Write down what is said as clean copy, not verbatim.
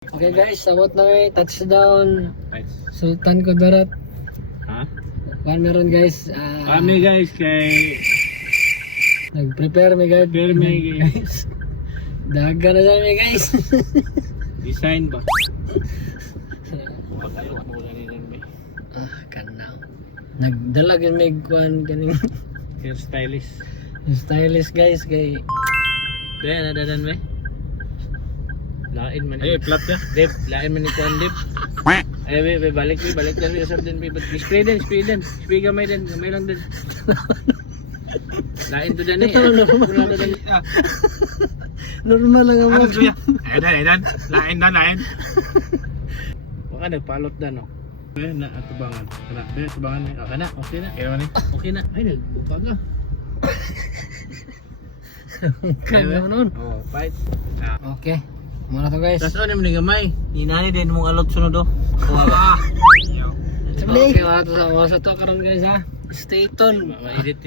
Okay guys, sabot na may touchdown. Nice. Sultan Kudarat. Ha? Paano meron guys? Kami guys kay Nag-prepare may guys. Perme guys. Daga na sa may guys. Design ba? Wala rin ba? Kanaw. Nagdalag yung may kuhan kaning Hairstylist. stylist guys kay Kaya nadadan ba? Lain man. Ay, flat ka? Dip, lain man ni Kuan Dip. Ay, balik lang yung usap din. Spray din. Spray gamay din. Gamay lang din. Lain to dyan eh. Wala na dyan. normal lang ang Ano suya? Ayan. Lain. Baka nagpalot na no. Kaya na atubangan. Atubangan na. Okay na. Okay na. Ay, nagbuka ka. kanaw nun. Oh, fight. Okay. Muna to guys. Tas ano ni gamay? Inani din mong alot sunod do. Okay, wala to sa to karon guys ha. Stay tuned. Ma-edit